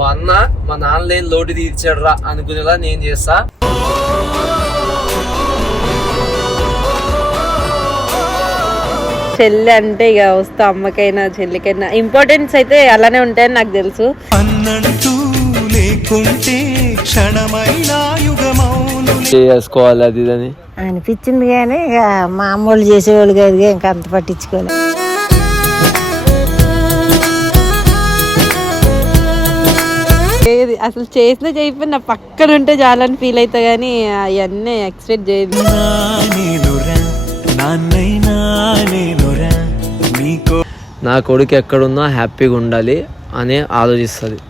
మా అన్న మా నాన్న లేని లోటు తీర్చాడురా అనుకునేలా నేను చేస్తా. చెల్లి అంటే ఇక వస్తా, అమ్మకైనా చెల్లికైనా ఇంపార్టెన్స్ అయితే అలానే ఉంటాయని నాకు తెలుసు. అన్నంటూ లేకుంటే క్షణమైన యుగమౌను చేసుకోవాలి అది ఇదని అనిపించింది కానీ ఇక మామూలు చేసేవాళ్ళు కాదు, ఇంకా అంత పట్టించుకోలేదు. అసలు చేసిన చేయకపోయినా నా పక్కన ఉంటే చాలని ఫీల్ అవుతా, కానీ అవన్నీ ఎక్స్పెక్ట్ చేయదు. నా కొడుకు ఎక్కడున్నా హ్యాపీగా ఉండాలి అని ఆలోచిస్తుంది.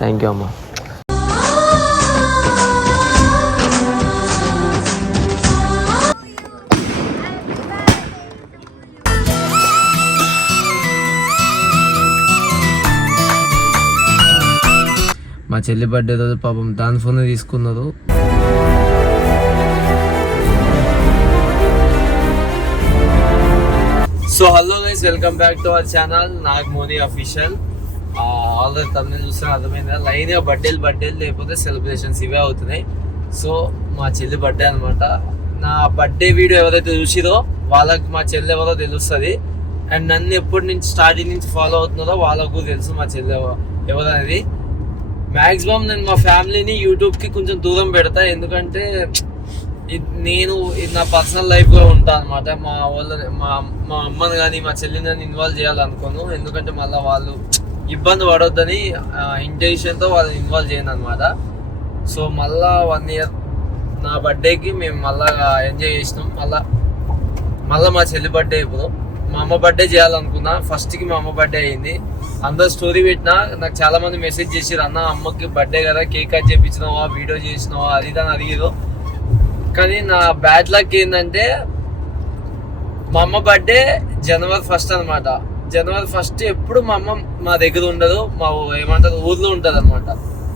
థ్యాంక్ యూ అమ్మ. మా చెల్లి బర్త్డే రోజు పాపం దాని ఫోన్ తీసుకున్నారు. So hello guys, welcome back to our channel Nagamoni official. Already Tamil చూస్తే అర్థమైంది, లైన్ గా బర్త్డేలు లేకపోతే సెలబ్రేషన్స్ ఇవే అవుతున్నాయి. సో మా చెల్లి బర్త్డే అనమాట. నా బర్త్డే వీడియో ఎవరైతే చూసిరో వాళ్ళకి మా చెల్లి ఎవరో తెలుస్తుంది. అండ్ నన్ను ఎప్పటి నుంచి స్టార్టింగ్ నుంచి ఫాలో అవుతున్నారో వాళ్ళకు తెలుసు మా చెల్లి ఎవరనేది. మ్యాక్సిమం నేను మా ఫ్యామిలీని యూట్యూబ్కి కొంచెం దూరం పెడతా, ఎందుకంటే నేను ఇది నా పర్సనల్ లైఫ్గా ఉంటాను అనమాట. మా వాళ్ళని మా అమ్మని కానీ మా చెల్లిని కానీ ఇన్వాల్వ్ చేయాలనుకోను, ఎందుకంటే మళ్ళీ వాళ్ళు ఇబ్బంది పడొద్దని ఇంటెన్షన్తో వాళ్ళని ఇన్వాల్వ్ చేయను అనమాట. సో మళ్ళా 1 year నా బర్త్డేకి మేము మళ్ళా ఎంజాయ్ చేసినాం. మళ్ళీ మా చెల్లి బర్త్డే ఇప్పుడు. మా అమ్మ బర్త్డే చేయాలనుకున్నా, ఫస్ట్కి మా అమ్మ బర్త్డే అయింది. అందరు స్టోరీ పెట్టినా నాకు చాలా మంది మెసేజ్ చేసిరు, అన్న అమ్మకి బర్త్డే కదా కేక్ కట్ చేయించినావా, వీడియో చేసినావా, అది అని అడిగిరు. కానీ నా బ్యాడ్ లక్ ఏంటంటే మా అమ్మ బర్త్డే January 1st అనమాట. January 1st ఎప్పుడు మా అమ్మ మా దగ్గర ఉండదు, మా ఏమంటారు ఊర్లో ఉంటుంది అనమాట.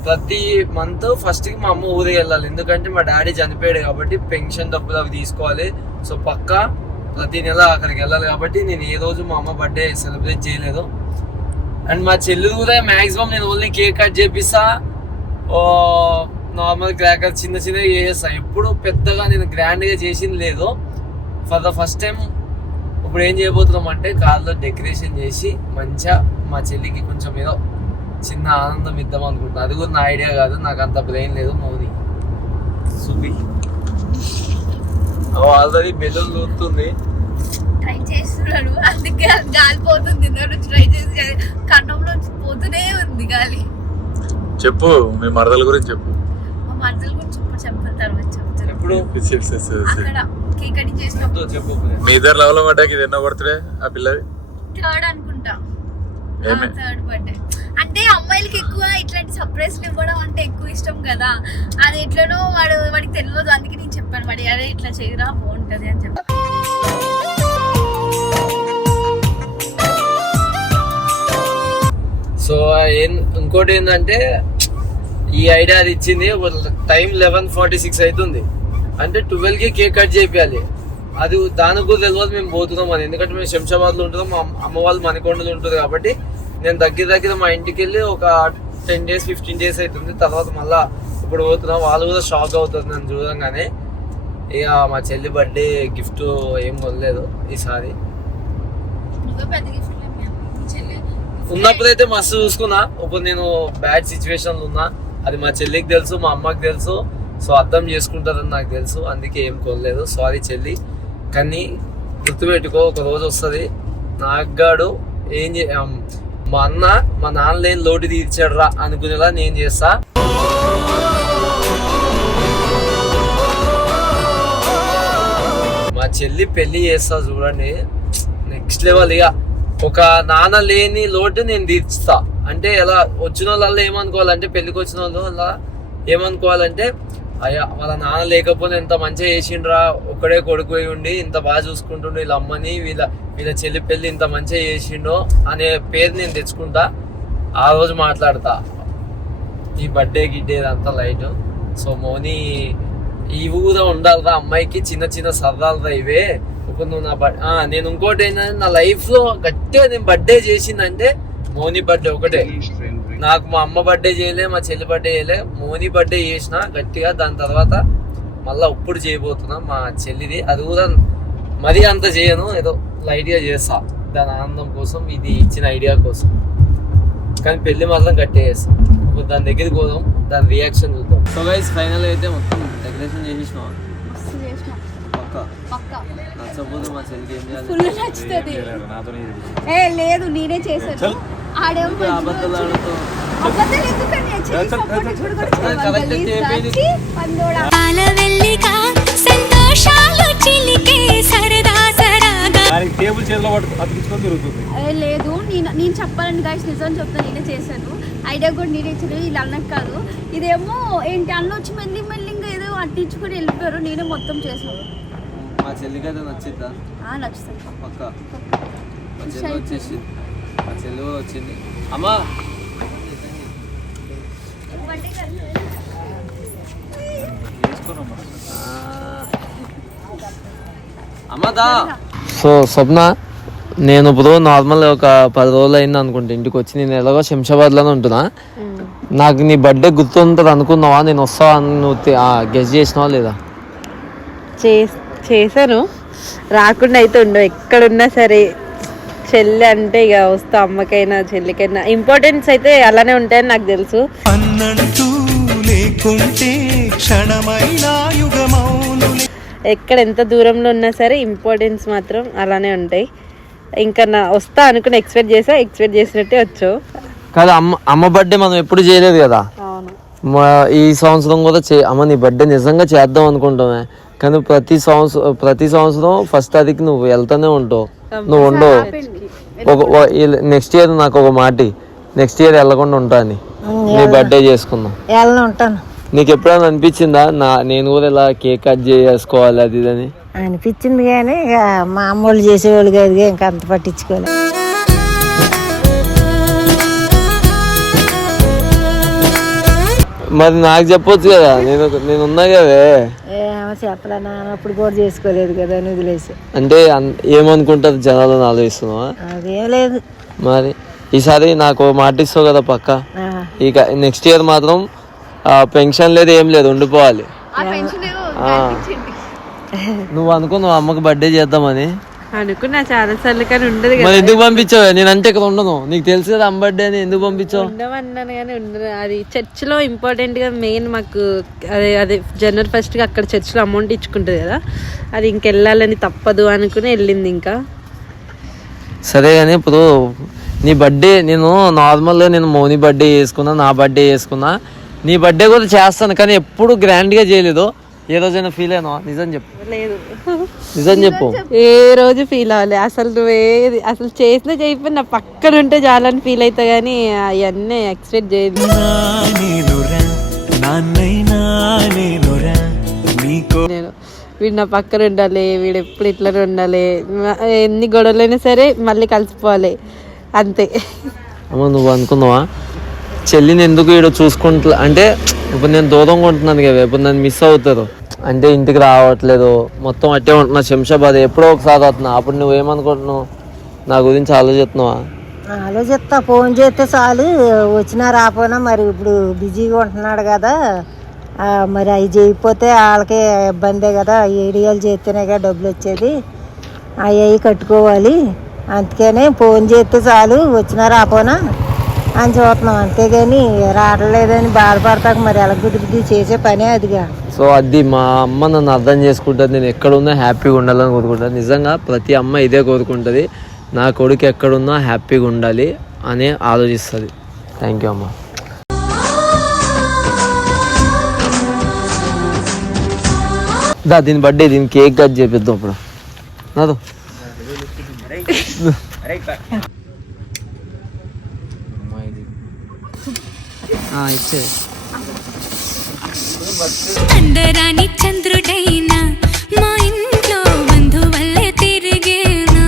ప్రతి మంత్ 1st మా అమ్మ ఊరికి వెళ్ళాలి, ఎందుకంటే మా డాడీ చనిపోయాడు కాబట్టి పెన్షన్ డబ్బులు అవి తీసుకోవాలి. సో పక్కా ప్రతి నెల అక్కడికి వెళ్ళాలి కాబట్టి నేను ఏ రోజు మా అమ్మ బర్త్డే సెలబ్రేట్ చేయలేదు. అండ్ మా చెల్లి కూడా మ్యాక్సిమం నేను ఓన్లీ కేక్ కట్ చేపిస్తా, నార్మల్ క్రాకర్ చిన్న చిన్నగా చేస్తా. ఎప్పుడు పెద్దగా నేను గ్రాండ్గా చేసింది లేదు. ఫర్ ద ఫస్ట్ టైం ఇప్పుడు ఏం చేయబోతున్నాం అంటే కార్లో డెకరేషన్ చేసి మంచిగా మా చెల్లికి కొంచెం ఏదో చిన్న ఆనందం ఇద్దాం అనుకుంటున్నాను. అది కూడా నా ఐడియా కాదు, నాకు అంత బ్రెయిన్ లేదు. మౌని సుబి ఆల్రెడీ బెలూన్ లూతుంది, ట్రై చేస్తున్నాడు, అందుకే గాలిపోతుంది. ట్రై చేసి కంఠంలో పోతూనే ఉంది గాలి. చెప్పు మీ మరదల గురించి చెప్పు. మా మరదల గురించి చెప్పారు తర్వాత చెప్తాను. ఎప్పుడు అక్కడ కేక్ కటింగ్ చేసినప్పుడు చెప్పు. మీ ఇద్దరు లవ్ లో పడ్డాకి ఇది ఎన్నో బర్త్డే ఆ పిల్లది? 3rd అనుకుంటా. 3rd బర్త్డే అంటే అమ్మాయిలకి ఎక్కువ ఇట్లాంటి సర్ప్రైజ్లు ఇవ్వడం అంటే ఎక్కువ ఇష్టం కదా. అది ఎట్లనో వాడికి తెలియదు, అందుకే నేను చెప్పాను వాడి అదే ఇట్లా చేయరా బాగుంటది అని చెప్పి. సో ఇంకోటి ఏంటంటే ఈ ఐడియా అది ఇచ్చింది టైం 11:46 అవుతుంది, అంటే 12కి కేక్ కట్ చేయాలి. అది దానికి కూడా తెలియదు మేము పోతున్నాం అని, ఎందుకంటే మేము శంషాబాద్లో ఉంటున్నాం, మా అమ్మ వాళ్ళు మణికొండలో ఉంటుంది కాబట్టి. నేను దగ్గర మా ఇంటికి వెళ్ళి ఒక 10 days 15 days అవుతుంది. తర్వాత మళ్ళీ ఇప్పుడు పోతున్నాం. వాళ్ళు కూడా షాక్ అవుతుంది నన్ను చూడంగానే. ఇక మా చెల్లి బర్త్డే గిఫ్ట్ ఏం వదలేదు ఈసారి. ఉన్నప్పుడైతే మస్తు చూసుకున్నా, ఇప్పుడు నేను బ్యాడ్ సిచ్యువేషన్లో ఉన్నా, అది మా చెల్లికి తెలుసు, మా అమ్మకి తెలుసు. సో అర్థం చేసుకుంటారని నాకు తెలుసు, అందుకే ఏం కొనలేదు. సారీ చెల్లి, కానీ గుర్తుపెట్టుకో, ఒక రోజు వస్తుంది నాగాడు మా అన్న మా నాన్న లేని లోటు తీర్చాడురా అనుకునేలా నేను చేస్తా. మా చెల్లి పెళ్లి చేస్తా చూడండి, నెక్స్ట్ లెవెల్. ఇక ఒక నాన్న లేని లోటు నేను తీర్చుతా. అంటే ఎలా వచ్చిన వాళ్ళ ఏమనుకోవాలంటే, పెళ్లికి వచ్చిన వాళ్ళు అలా ఏమనుకోవాలంటే, అయ్యా వాళ్ళ నాన్న లేకపోతే ఎంత మంచిగా చేసిండ్రా, ఒక్కడే కొడుకు ఉండి ఇంత బాగా చూసుకుంటుండు, వీళ్ళ అమ్మని వీళ్ళ చెల్లి పెళ్ళి ఇంత మంచిగా చేసిండో అనే పేరు నేను తెచ్చుకుంటా. ఆ రోజు మాట్లాడతా. ఈ బర్త్డే గిడ్డే అంతా లైట్. సో మౌని ఇవి కూడా ఉండాలిరా అమ్మాయికి, చిన్న చిన్న సరదాలురా ఇవే. ఇప్పుడు నువ్వు నేను ఇంకోటి ఏంటంటే, నా లైఫ్లో గట్టిగా నేను బర్త్డే చేసిందంటే మౌని బర్త్డే ఒకటే. నాకు మా అమ్మ బర్త్డే చేయలే, మా చెల్లి బర్త్డే చేయలే, మోని బర్త్డే చేసిన గట్టిగా. దాని తర్వాత మళ్ళీ ఇప్పుడు చేయబోతున్నా మా చెల్లిది. అది కూడా మరీ అంత చేయను, ఏదో లైట్గా చేస్తా దాని ఆనందం కోసం, ఇది ఇచ్చిన ఐడియా కోసం. కానీ పెళ్లి మాత్రం గట్టిగా చేస్తాం. ఇప్పుడు దాని దగ్గరికి పోదాం, దాని రియాక్షన్ చూద్దాం. సో గైస్ ఫైనల్ అయితే మొత్తం డెకరేషన్ చేసేసినాం పక్క. నచ్చకపోతే మా చెల్లికి ఏం చేయాలి? ఫుల్ నచ్చుతుంది. ఏ లేదు, నేనే చేశాను. ఆడేమో అబద్ధాలు ఆడుతూ అబద్ధాలు ఎందుకని లేదు. నేను చెప్పాలని గాయస్ నిజం చెప్తాను, నేనే చేశాను. ఐడియా కూడా నేనే ఇచ్చాను, ఇలా అన్నట్టు కాదు. ఇదేమో ఏంటి అన్న వచ్చి మెల్లిగా ఏదో అట్టించుకొని వెళ్ళిపోయారు, నేనే మొత్తం చేశాను. మా చెల్లికి అయితే నచ్చిద్దా? నచ్చుతుంది పక్క. మా చెల్లి వచ్చేసింది, మా చెల్లి కూడా వచ్చింది. అమ్మా అమ్మదా. సో స్వప్న, నేను ఇప్పుడు నార్మల్ ఒక 10 రోజులు అయింది అనుకుంటా ఇంటికి వచ్చి. నేను ఎలాగో శంషాబాద్లోనే ఉంటున్నా. నాకు నీ బర్త్డే గుర్తుంటుంది అనుకున్నావా? నేను వస్తావా అని నువ్వు గెస్ చేసినావా లేదా? చేశాను, రాకుండా అయితే ఉండవు. ఎక్కడున్నా సరే చెల్లి అంటే ఇక వస్తా. అమ్మకైనా చెల్లికైనా ఇంపార్టెన్స్ అయితే అలానే ఉంటాయని నాకు తెలుసు. అన్నంటూ లేకుంటే క్షణమైన యుగమౌను. ఎక్కడ ఎంత దూరంలో ఉన్నా సరే ఇంపార్టెన్స్ మాత్రం అలానే ఉంటాయి. ఇంకా నా వస్తా అనుకుని ఎక్స్పెక్ట్ చేసినట్టే వచ్చావు. కాదు, అమ్మ బర్త్డే మనం ఎప్పుడు చేయలేదు కదా. అవును, ఈ సంవత్సరం కూడా అమ్మ నీ బర్త్డే నిజంగా చేద్దాం అనుకుంటామే. కానీ ప్రతి సంవత్సరం ఫస్ట్ తారీఖు నువ్వు వెళ్తానే ఉంటావు, నువ్వు ఉండవు. నెక్స్ట్ ఇయర్ నాకు ఒక మాట, నెక్స్ట్ ఇయర్ వెళ్ళకుండా ఉంటా అని. నీ బర్త్డే చేసుకుందాం. ఉంటాను. నీకు ఎప్పుడైనా అనిపించిందా నేను కూడా ఇలా కేక్ కట్ చేసుకోవాలి అది ఇదని? అనిపించింది కానీ ఇక మా అమ్మోళ్ళు చేసేవాళ్ళు కాదు, ఇంకా అంత పట్టించుకోలేదు. మరి నాకు చెప్పొచ్చు కదా, నేను ఉన్నా కదే. ఏమో చెప్పలే, నాన్నప్పుడు కూడా చేసుకోలేదు కదా అని వదిలేసి. అంటే ఏమనుకుంటారు జనాలను ఆలోచిస్తున్నావా? అదేం లేదు. మరి ఈసారి నాకు మాట ఇస్తావు కదా పక్క. ఇక నెక్స్ట్ ఇయర్ మాత్రం పెన్షన్ లేదు, ఏం లేదు, ఉండిపోవాలి. నువ్వు అనుకున్నావు అమ్మకి బర్త్డే చేద్దామని? అనుకున్నా చాలా సార్లు, కానీ ఉండదు కదా. మరి ఎందుకు పంపించావు? నేను అంటే ఇక్కడ ఉండను, నీకు తెలుసు కదా అమ్మ బర్త్డే అని. ఎందుకు పంపించావు? ఉండమన్నాను కానీ ఉండదు. అది చర్చ్లో ఇంపార్టెంట్ గా మెయిన్ మాకు అదే జనవరి 1st అక్కడ చర్చ్లో అమౌంట్ ఇచ్చుకుంటుంది కదా, అది ఇంకెళ్ళాలని తప్పదు అనుకుని వెళ్ళింది. ఇంకా సరే కానీ ఇప్పుడు నీ బర్త్డే నేను నార్మల్గా నేను మౌని బర్త్డే చేసుకున్నా, నా బర్త్డే చేసుకున్నా, నీ బర్త్డే కూడా చేస్తాను. కానీ ఎప్పుడు గ్రాండ్గా చేయలేదు. ఏ రోజైనా ఫీల్ అయినా? నిజం చెప్పు. లేదు, నిజం చెప్పు. ఏ రోజు ఫీల్ అవ్వాలి. అసలు అసలు చేసినా చేయకపోయినా నా పక్కన ఉంటే చాలని ఫీల్ అవుతా, కానీ అవన్నీ ఎక్స్పెక్ట్ చేయదు. నేను వీడు నా పక్కన ఉండాలి, వీడు ఎప్పుడు ఇట్లనే ఉండాలి, ఎన్ని గొడవలైనా సరే మళ్ళీ కలిసిపోవాలి, అంతే. అమ్మ నువ్వు అనుకున్నావా చెల్లిని ఎందుకు ఈడ చూసుకుంటా అంటే? ఇప్పుడు నేను దూరంగా ఉంటున్నాను కదా, ఇప్పుడు నన్ను మిస్ అవుతారు అంటే ఇంటికి రావట్లేదు, మొత్తం అట్టే ఉంటున్నా శంషాబాద్. ఎప్పుడో ఒకసారి వస్తున్నా. అప్పుడు నువ్వేమనుకుంటున్నావు? నా గురించి ఆలోచిస్తున్నావా? ఆలోచిస్తా, ఫోన్ చేస్తే చాలు, వచ్చినా రాపోయినా. మరి ఇప్పుడు బిజీగా ఉంటున్నాడు కదా, మరి అవి చేయకపోతే వాళ్ళకే ఇబ్బందే కదా. ఏడియాలు చేస్తేనే కదా డబ్బులు వచ్చేది, అవి కట్టుకోవాలి. అందుకనే ఫోన్ చేస్తే చాలు, వచ్చినా రాపోనా అని చూస్తున్నాం. అంతేగాని రావట్లేదని బాధపడతాక మరి ఎలా కుదిరిద్ది? చేసే పనే అదిగా. సో అది మా అమ్మ నన్ను అర్థం చేసుకుంటుంది. నేను ఎక్కడున్నా హ్యాపీగా ఉండాలని కోరుకుంటాను. నిజంగా ప్రతి అమ్మ ఇదే కోరుకుంటుంది, నా కొడుకు ఎక్కడున్నా హ్యాపీగా ఉండాలి అని ఆలోచిస్తుంది. థ్యాంక్ యూ అమ్మ. దీని బర్త్డే, దీని కేక్ కట్ చేపిద్దాం ఇప్పుడు. నాతో ఇచ్చే అందరాని చంద్రుడైనా మా ఇంట్లో బంధువల్లే తిరిగేనా.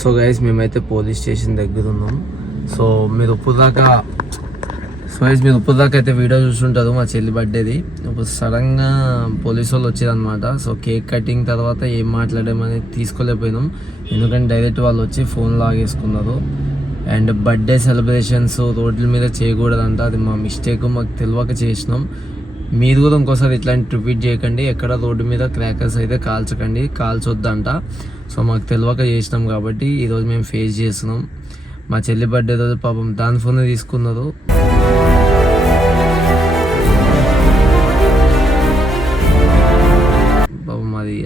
సో గైస్ మేమైతే పోలీస్ స్టేషన్ దగ్గర ఉన్నాం. సో మీరు ఇప్పుడు దాకా గైస్ మీరు ఇప్పుడు దాకా అయితే వీడియో చూస్తుంటారు మా చెల్లి బర్త్డేది. ఇప్పుడు సడన్గా పోలీసు వాళ్ళు వచ్చారనమాట. సో కేక్ కటింగ్ తర్వాత ఏం మాట్లాడమనేది తీసుకోలేకపోయినాం, ఎందుకంటే డైరెక్ట్ వాళ్ళు వచ్చి ఫోన్ లాగేసుకున్నారు. అండ్ బర్త్డే సెలబ్రేషన్స్ రోడ్ల మీద చేయకూడదంట, అది మా మిస్టేక్, మాకు తెలియక చేసినాం. మీరు కూడా ఇంకోసారి ఇట్లాంటి రిపీట్ చేయకండి, ఎక్కడ రోడ్డు మీద క్రాకర్స్ అయితే కాల్చకండి, కాల్చొద్దంట. సో మాకు తెలియక చేసినాం కాబట్టి ఈరోజు మేము ఫేస్ చేస్తున్నాం. మా చెల్లి బర్త్డే రోజు పాపం దాని ఫోన్ తీసుకున్నారు. పాపం అది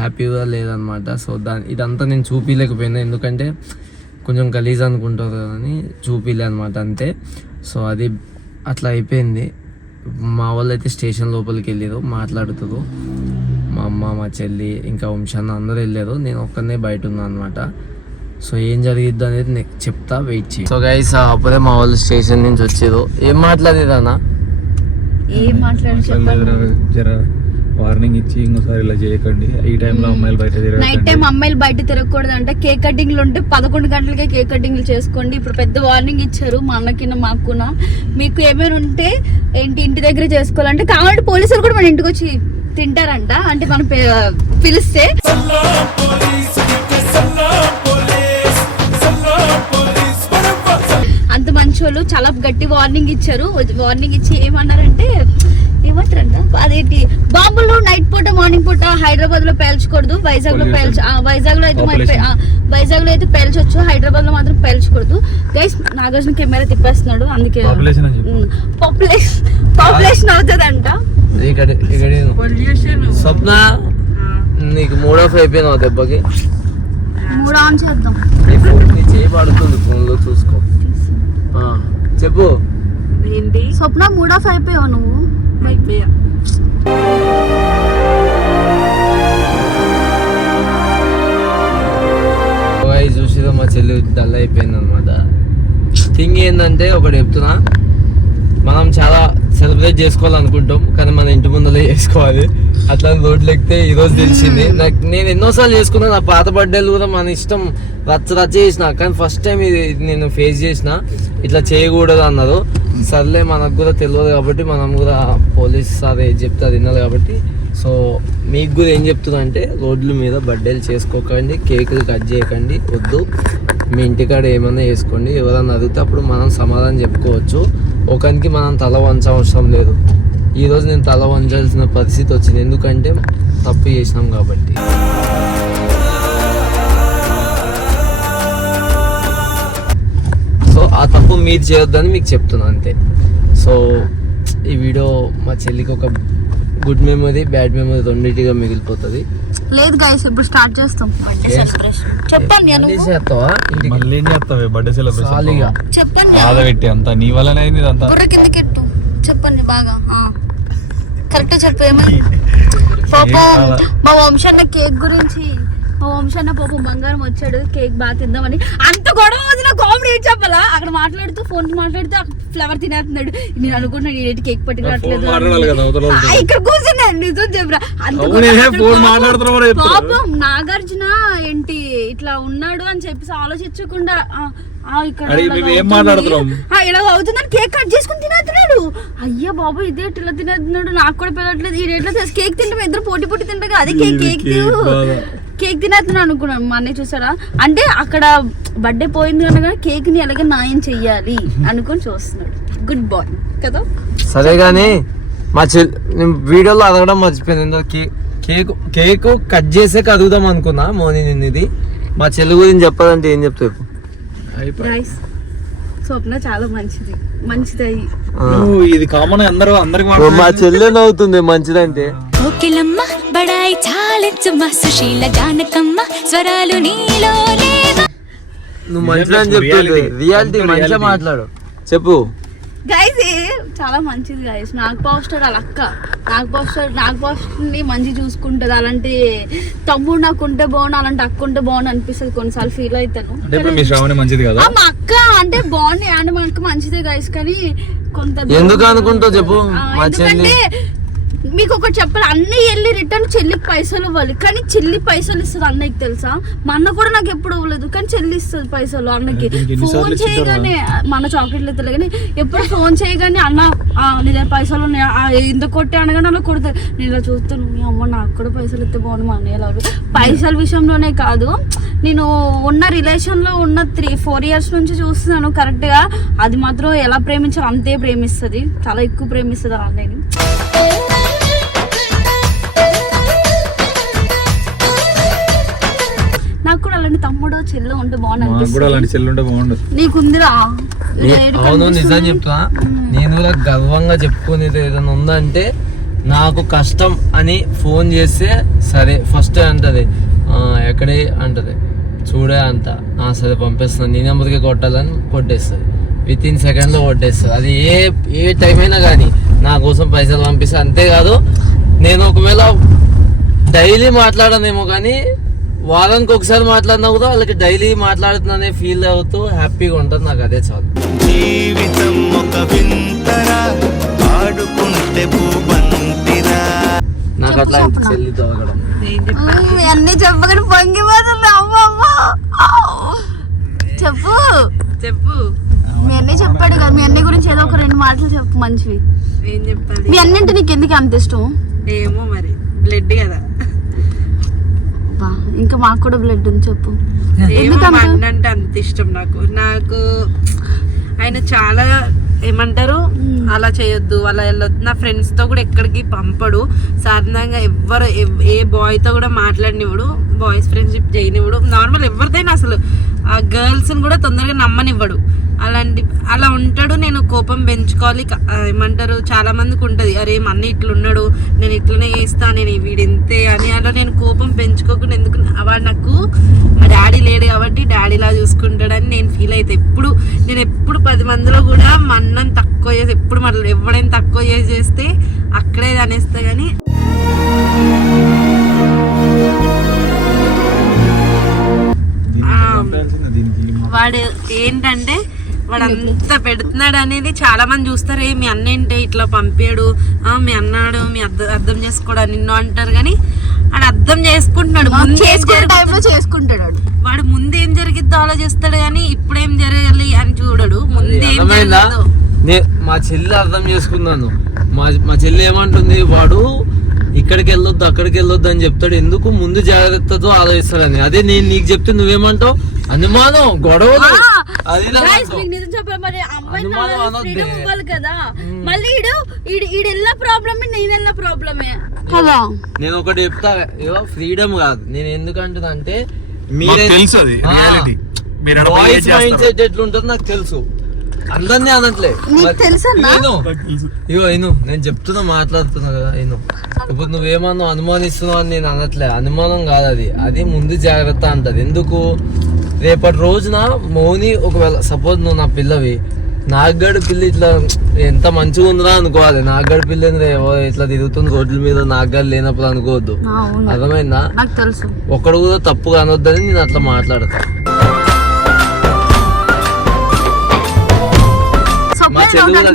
హ్యాపీగా లేదనమాట. సో ఇదంతా నేను చూపించలేకపోయినా, ఎందుకంటే కొంచెం గలీజ్ అనుకుంటారు అని చూపిలే అనమాట అంతే. సో అది అట్లా అయిపోయింది. మా వాళ్ళు అయితే స్టేషన్ లోపలికి వెళ్ళారు, మాట్లాడుతారు. మా అమ్మ, మా చెల్లి, ఇంకా వంశాన్న అందరూ వెళ్ళారు, నేను ఒక్కనే బయట ఉన్నాను అనమాట. సో ఏం జరిగిద్దు అనేది నెక్స్ట్ చెప్తా, వెయిట్ చేయి. సో గైస్ అప్పుడే మా వాళ్ళు స్టేషన్ నుంచి వచ్చారు. ఏం మాట్లాడేదానా? ఏం మాట్లాడి వార్నింగ్ ఇచ్చి ఇంకోసారి ఇలా చేయకండి, ఈ టైంలో అమ్మాయిలు బయట నైట్ టైం అమ్మాయిలు బయట తిరగకూడదు అంటే, కేక్ కటింగ్లు ఉంటే 11 గంటలకే కేక్ కటింగ్లు చేసుకోండి. ఇప్పుడు పెద్ద వార్నింగ్ ఇచ్చారు మా అన్నకిన్న మాకున. మీకు ఏమైనా ఉంటే ఏంటి ఇంటి దగ్గర చేసుకోవాలంటే, కావాలంటే పోలీసులు కూడా మన ఇంటికి వచ్చి తింటారంట, అంటే మనం పిలిస్తే. అంత మంచోళ్ళు చాలా గట్టి వార్నింగ్ ఇచ్చారు. వార్నింగ్ ఇచ్చి ఏమన్నారంటే, ఏమంటారంట అదేంటి, బాంబులు నైట్ పూట మార్నింగ్ పూట హైదరాబాద్ లో పేల్చకూడదు, వైజాగ్ లో అయితే పేల్చొచ్చు, హైదరాబాద్ లో మాత్రం పేల్చకూడదు. గైస్ నాగార్జున కెమెరా తిప్పేస్తున్నాడు, అందుకే పాపులేషన్ అవుతుందంట. స్వప్న నీకు మూడ్ ఆఫ్ అయిపోయినావు దెబ్బకి. మూడు ఆన్ చేద్దాం. చేయబడుతుంది ఫోన్ లో, చూసుకో. చెప్పు ఏంటి స్వప్న మూడ్ ఆఫ్ అయిపోయావు నువ్వు. అయిపోయా. చూసిదో మా చెల్లి డల్ అయిపోయింది అనమాట. థింగ్ ఏంటంటే ఒకటి చెప్తున్నా, మనం చాలా సెలబ్రేట్ చేసుకోవాలనుకుంటాం, కానీ మన ఇంటి ముందరే చేసుకోవాలి. అట్లా రోడ్లు ఎక్కితే ఈరోజు తెలిసింది నాకు. నేను ఎన్నోసార్లు చేసుకున్నా, నా పాత బర్త్డేలు కూడా మన ఇష్టం రచ్చ చేసిన, కానీ ఫస్ట్ టైం ఇది నేను ఫేస్ చేసిన. ఇట్లా చేయకూడదు అన్నారు. సర్లే మనకు కూడా తెలియదు కాబట్టి మనం కూడా పోలీస్ సార్ ఏది చెప్తే అది వినాలి కాబట్టి. సో మీకు కూడా ఏం చెప్తున్నా అంటే, రోడ్ల మీద బర్త్డేలు చేసుకోకండి, కేకులు కట్ చేయకండి, వద్దు. మీ ఇంటికాడ ఏమైనా వేసుకోండి, ఎవరైనా అడిగితే అప్పుడు మనం సమాధానం చెప్పుకోవచ్చు. ఒకరికి మనం తల వంచవసరం లేదు. ఈరోజు నేను తల వంచాల్సిన పరిస్థితి వచ్చింది, ఎందుకంటే తప్పు చేసినాం కాబట్టి. సో ఆ తప్పు మీరు చేయొద్దని మీకు చెప్తున్నా అంతే. సో ఈ వీడియో మా చెల్లికి ఒక గుడ్ మెమరీ, బ్యాడ్ మెమరీ రెండింటిగా మిగిలిపోతుంది. లేదు గైస్, ఇప్పుడు స్టార్ట్ చేస్తాం చెప్పండి. చేస్తావా మళ్ళీ ఏం చేస్తావే బర్త్డే సెలబ్రేషన్? చెప్పండి ఆదబెట్టి అంతా నీ వల్లనే అయింది ఇదంతా. బుర్ర కిందకి ఎట్టు చెప్పండి బాగా కరెక్ట్ చెప్పేమని. పాపం మా వంశన్న కేక్ గురించి, మా వంశన్న పాపం బంగారం వచ్చాడు, కేక్ బాగా తిందామని అంత గొడవ వదిన కామెడీ ఏం చెప్పాలా. అక్కడ మాట్లాడుతూ ఫోన్ మాట్లాడుతూ ఫ్లవర్ తినేస్తున్నాడు. నేను అనుకున్నాను ఏంటి కేక్ పట్టుకురావట్లేదు, ఇక్కడ కూర్చున్నాను. నిజం చెప్పరా, పాపం నాగార్జున ఏంటి ఇట్లా ఉన్నాడు అని చెప్పేసి ఆలోచించకుండా ఇలా అవుతుందని కేక్ కట్ చేసుకుని తినేస్తున్నాడు. అయ్యా బాబు ఇదే ఇట్లా తినేస్తున్నాడు, నాకు కూడా పిల్లట్లేదు. ఈ రేట్లో కేక్ తింటే ఇద్దరు పోటీ పోటీ తింటారు, అదే కేక్ తినేస్తున్నాను అనుకున్నాను. మా అన్నయ్య చూసారా, అంటే అక్కడ బర్త్డే పోయింది కనుక కేక్ ని ఎలాగే న్యాయం చెయ్యాలి అనుకుని చూస్తున్నాడు. గుడ్ బాయ్ కదా. సరే గానీ మా చెల్లి వీడియోలో అడగడం మర్చిపోయింది. కేక్ కట్ చేసే అడుగుదాం అనుకున్నా మోని నిన్న. ఇది మా చెల్లి గురించి చెప్పాలంటే ఏం చెప్తారు? స్వప్న చాలా మంచిది. ఇది కామన్ అందరికి. మా చెల్లె నవ్వుతుంది మంచిదంటే. కోకిలమ్మ బడాయి చాలించమ్మ, సుశీల జానకమ్మ స్వరాలు నీలో లేవా. నువ్వు మంచిదని చెప్తుంది, రియాలిటీ మంచిగా మాట్లాడు. చెప్పు గైస్, చాలా మంచిది గైస్. నాగ్ పాస్టర్ వాళ్ళ అక్క, నాగ్ పాస్టర్ ని మంచి చూసుకుంటది. అలాంటి తమ్ముడు నాకు ఉంటే బాగుండు, అలాంటి అక్క ఉంటే బాగుండు అనిపిస్తుంది. కొన్నిసార్లు ఫీల్ అవుతాను. మా అక్క అంటే బాగుంది అండ్ మా అక్క మంచిదే గైస్, కానీ కొంత ఎందుకు అనుకుంటావు చెప్పు. ఎందుకంటే మీకు ఒకటి చెప్పాలి, అన్నయ్య వెళ్ళి రిటర్న్ చెల్లికి పైసలు ఇవ్వాలి, కానీ చెల్లి పైసలు ఇస్తుంది అన్నయ్యకి తెలుసా. మా అన్న కూడా నాకు ఎప్పుడు ఇవ్వలేదు, కానీ చెల్లి ఇస్తుంది పైసలు అన్నకి. ఫోన్ చేయగానే మన చాక్లెట్లు ఇస్తలే కానీ ఎప్పుడు ఫోన్ చేయగానే అన్న నీ దగ్గర పైసలు ఉన్నాయి ఇంత కొట్టే అనగానే అలా కొడతారు. నేను ఇలా చూస్తాను, మీ అమ్మ నాకు కూడా పైసలు ఇస్తే బాగుండు మా అన్నయ్య లాగా. పైసల విషయంలోనే కాదు, నేను ఉన్న రిలేషన్లో ఉన్న 3-4 years నుంచి చూస్తున్నాను కరెక్ట్గా. అది మాత్రం ఎలా ప్రేమించాలో అంతే ప్రేమిస్తుంది, చాలా ఎక్కువ ప్రేమిస్తుంది ఆ అన్నయ్యని. నాకు కూడా అలాంటి తమ్ముడు చెల్లి ఉంటే బాగుంది. నీకుందిరా? అవును, నిజం చెప్తా. నేను కూడా గర్వంగా చెప్పుకునేది ఏదైనా ఉందంటే, నాకు కష్టం అని ఫోన్ చేస్తే సరే ఫస్ట్ అంటది ఎక్కడే అంటది, చూడే అంట సరే పంపిస్తాను, నీ నెంబర్కి కొట్టాలని కొట్టేస్తుంది. విత్-ఇన్ సెకండ్లో కొట్టేస్తుంది. అది ఏ టైం అయినా కానీ నా కోసం పైసలు పంపిస్తే. అంతేకాదు, నేను ఒకవేళ డైలీ మాట్లాడనేమో కానీ వారానికి ఒకసారి మాట్లాడినా కూడా వాళ్ళకి డైలీ మాట్లాడుతున్నానే ఫీల్ అవుతూ హ్యాపీగా ఉంటుంది. నాకు అదే చాలు. జీవితం ఒక వింతరా, ఆడుకుంటే పూబంతిరా. నాకు అట్లా చెల్లి దొరకడం అన్నీ చెప్పగానే పొంగిపోతుంది. చెప్పు చెప్పు. మీ అన్నయ్య చెప్పాడు కదా, మీ అన్నయ్య గురించి ఏదో ఒక 2 మాటలు చెప్పు మంచివి. ఏం చెప్పాలి? మీ అన్నింటి నీకు ఎందుకు అంత ఇష్టం? ఏమో మరి, బ్లడ్ కదా. ఇంకా మాకు కూడా బ్లడ్ ఉంది, చెప్పు. అంటే అంత ఇష్టం నాకు ఆయన చాలా ఏమంటారు, అలా చేయొద్దు అలా వెళ్ళొద్దు. నా ఫ్రెండ్స్ తో కూడా ఎక్కడికి పంపడు, సాధారణంగా ఎవరు ఏ బాయ్ తో కూడా మాట్లాడినివ్వడు, బాయ్స్ ఫ్రెండ్షిప్ చేయనివ్వడు. నార్మల్ ఎవరిదైనా అసలు ఆ గర్ల్స్ కూడా తొందరగా నమ్మనివ్వడు. అలా ఉంటాడు. నేను కోపం పెంచుకోవాలి ఏమంటారు, చాలా మందికి ఉంటది, అరే మా అన్న ఇట్లున్నాడు, నేను ఇట్లనే చేస్తా, నేను వీడింతే అని. అలా నేను కోపం పెంచుకోకుండా, ఎందుకు వాడు నాకు మా డాడీ లేడు కాబట్టి డాడీలా చూసుకుంటాడని నేను ఫీల్ అయితే. నేను ఎప్పుడు 10 మందిలో కూడా మా అన్నని తక్కువ చేసి ఎప్పుడు మాట్లాడు, ఎవడైనా తక్కువ చేస్తే అక్కడే అనేస్తా. కానీ వాడు ఏంటంటే వాడు అంత పెడుతున్నాడు అనేది చాలా మంది చూస్తారు. మీ అన్న ఏంటి ఇట్లా పంపాడు, మీ అన్నాడు, మీ అర్థం చేసుకోవడం నిన్ను అంటారు. కానీ వాడు అర్థం చేసుకుంటున్నాడు, చేసుకుంటాడు. వాడు ముందు ఏం జరిగిద్దో ఆలోచిస్తాడు, కానీ ఇప్పుడేం జరగాలి అని చూడడు. మా చెల్లి అర్థం చేసుకున్నాను. మా చెల్లి ఏమంటుంది, వాడు ఇక్కడికి వెళ్ళొద్దు అక్కడికి వెళ్ళొద్దు అని చెప్తాడు, ఎందుకు ముందు జాగ్రత్తతో ఆలోచిస్తాడని. అదే నేను నీకు చెప్తే నువ్వేమంటావు, అనుమానం, గొడవలు. నేను ఒకటి చెప్తా, ఫ్రీడమ్ కాదు. నేను ఎందుకంటున్నా అంటే, బాయ్స్ మైండ్ సెట్ ఎట్లుంటుంది నాకు తెలుసు, అందరినీ అనట్లే. నేను చెప్తున్నా, మాట్లాడుతున్నా కదా. ఇప్పుడు నువ్వేమన్నా అనుమానిస్తున్నావు అని నేను అనట్లే, అనుమానం కాదు అది ముందు జాగ్రత్త అంటది. ఎందుకు, రేపటి రోజున మౌని ఒకవేళ సపోజ్ నువ్వు నా పిల్లవి, నాగగడు పిల్ల ఇట్లా ఎంత మంచిగా ఉందిరా అనుకోవాలి. నాగగడు పిల్ల ఇట్లా తిరుగుతుంది రోడ్ల మీద, నాగగడు లేనప్పుడు అనుకోవద్దు. అర్థమైందా? ఒక్కడు కూడా తప్పు కానొద్దని నేను అట్లా మాట్లాడతా.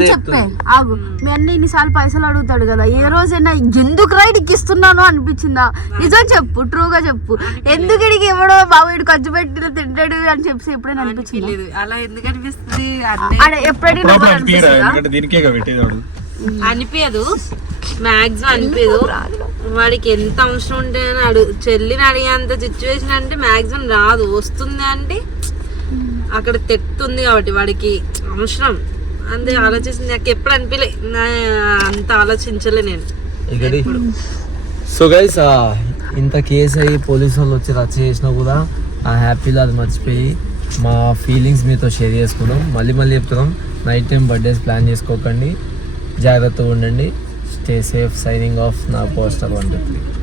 చెప్పే ఆగు, మీ అన్న ఇన్నిసార్లు పైసలు అడుగుతాడు కదా, ఏ రోజైనా ఎందుకు రైడ్కి ఇస్తున్నాను అనిపించిందా? నిజం చెప్పు, ట్రూగా చెప్పు. ఎందుకు ఇడికి ఎవడో బాబు ఇడు ఖర్చు పెట్టి తింటాడు అని చెప్పి ఎప్పుడైనా అనిపించింది? అలా ఎందుకు అనిపిస్తుంది? ఎప్పుడైనా అనిపించదు, మాక్సిమం అనిపించదు. వాడికి ఎంత అవసరం ఉంటే చెల్లిని అడిగేంత సిచ్యువేషన్ అంటే మాక్సిమం రాదు. వస్తుంది అంటే అక్కడ తెస్తుంది కాబట్టి వాడికి అవసరం. అంతే ఆలోచిస్తుంది. నాకు ఎప్పుడు అనిపించలే, అంత ఆలోచించలే నేను. సో గైస్, ఇంత కేసు అయ్యి పోలీసు వాళ్ళు వచ్చి రచ్చ చేసినా కూడా ఆ హ్యాపీలో అది మర్చిపోయి మా ఫీలింగ్స్ మీతో షేర్ చేసుకున్నాం. మళ్ళీ చెప్తున్నాం, నైట్ టైం బర్త్డేస్ ప్లాన్ చేసుకోకండి, జాగ్రత్తగా ఉండండి. Stay safe. Signing off. నా పోస్టర్ 1 2 3.